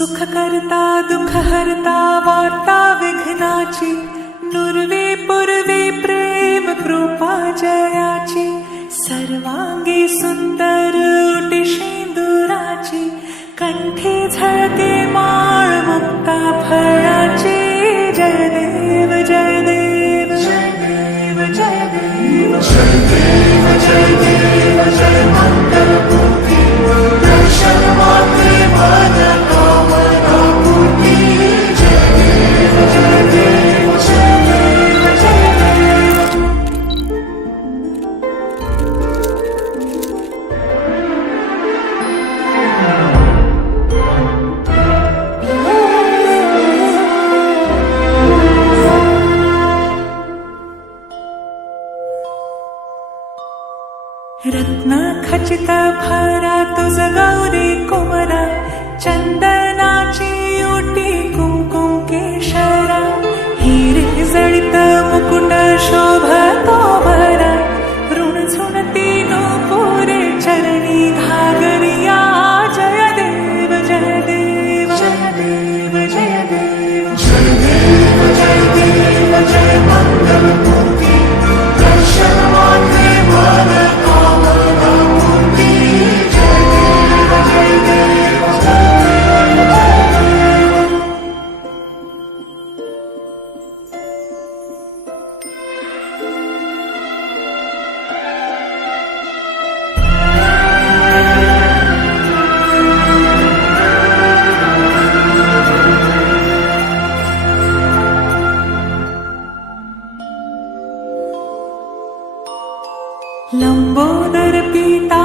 सुख करता दुःख हरता वार्ता विघ्नाची, नुरवे पूर्वे प्रेम कृपा जयाची, सर्वांगी सुंदर उटी शेंदुराची, कंठी झळके माळ मुक्ता फळाची. जय देव जय देव जय देव जय देव जय देव जय देव जय मंगलमूर्ती, दर्शन मात्रे मन कामना पूर्ती. जय देव जय देव जय देव जय देव. रत्न खचित भरा तुझ गौरी कुमरा, चंदनाची ओटी कुंकुम केशरा, हिरे जळित मुकुट शोभतो भरा, ऋण झुणती नूपुरे चरणी घागरिया. जय देव जय देव जय देव जय देव जय देव जय देव जय मंगलमूर्ती, दर्शन मात्रे मन कामना पूर्ती. जय देव जय देव जय देव जय देव. लंबोदर पीता